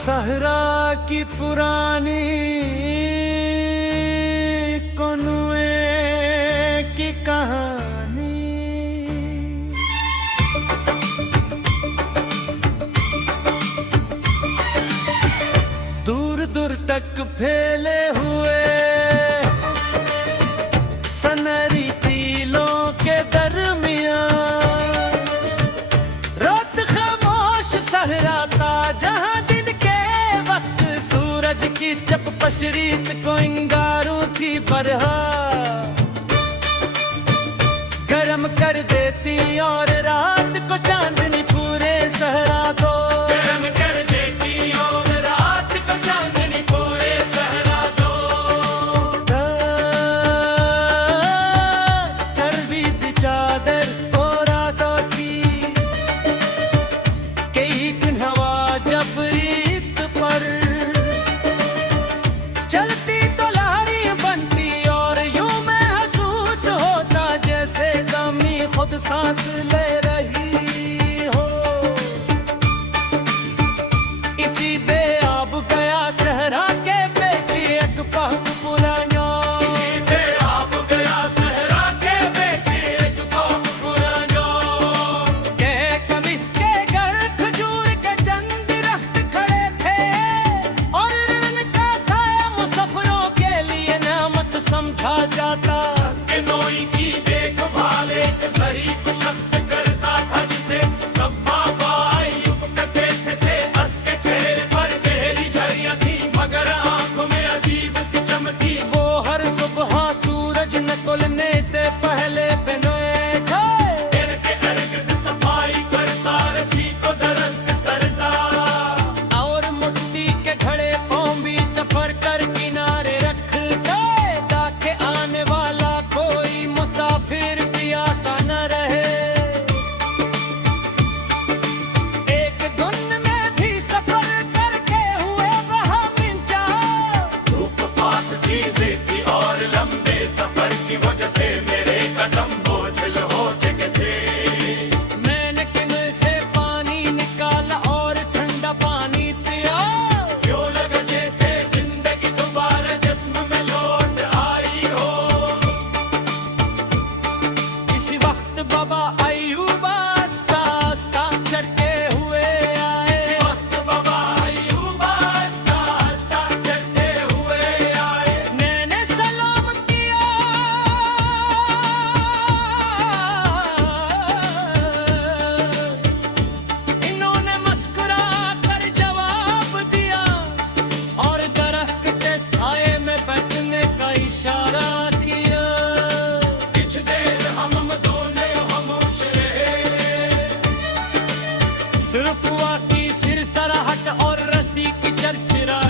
सहरा की पुरानी कनुए की कहानी, दूर दूर तक फैले हुए सनहरी तीलों के दरमियां, रात खामोश सहरा था जहां दिन के वक्त सूरज की जब पशरीत को इंगारू थी बरहा, गरम कर देती और रात को चांदनी पूरे सहरा को गरम कर देती और रात को चांदनी पूरे सहरा को। तरबीत चादर और रातों की कई दिन हवा जब रीत पर चलती तो लहरी बनती और यूं महसूस होता जैसे ज़मीं खुद सांस ले रही हो। इसी बेआब गया सहरा के बेची एक पहक पुराना, इसी बेआब गया सहरा के बेची एक पहक पुराना। के कमिस के घर खजूर के चंद दरख्त खड़े थे और रिन का साया मुसाफिरों के लिए नेमत समझा जाता। के नोई की देखभाल एक शरीफ शख्स करता था जिसे सब बाबा अय्यूब कहते थे। उसके चेहरे पर गहरी झरियां थी मगर आंखों में अजीब सी चमकी। वो हर सुबह सूरज निकलने से पहले बिनोए थे, इनके इर्द सफाई करता रसी को दरस्त करता और मिट्टी के घड़े पांव भी सफर कर किनारे रखते ताकि आने वाला कोई मुसाफिर प्यासा न रहे। एक दिन में भी सफर करके हुए वहां मिंचा, धूप पात चीजें थी और लंबे सफर की वजह से मेरे कदम बोझल हो चुके थे। मैंने किन से पानी निकाला और ठंडा पानी पिया, क्यों लगा जैसे जिंदगी दोबारा जिस्म में लौट आई हो। इसी वक्त बाबा अय्यूब आस्ता आस्ता चढ़ते हुए आए। इसी वक्त बाबा अय्यूब आस्ता आस्ता चलते हुए आए। मैंने सलाम किया, इन्होंने मुस्कुरा कर जवाब दिया और दरख्त के साए में बैठने का इशारा किया। कुछ देर हम दोनों खामोश रहे। सिर्फ हुआ की सिरसराहट और रस्सी की चरचरा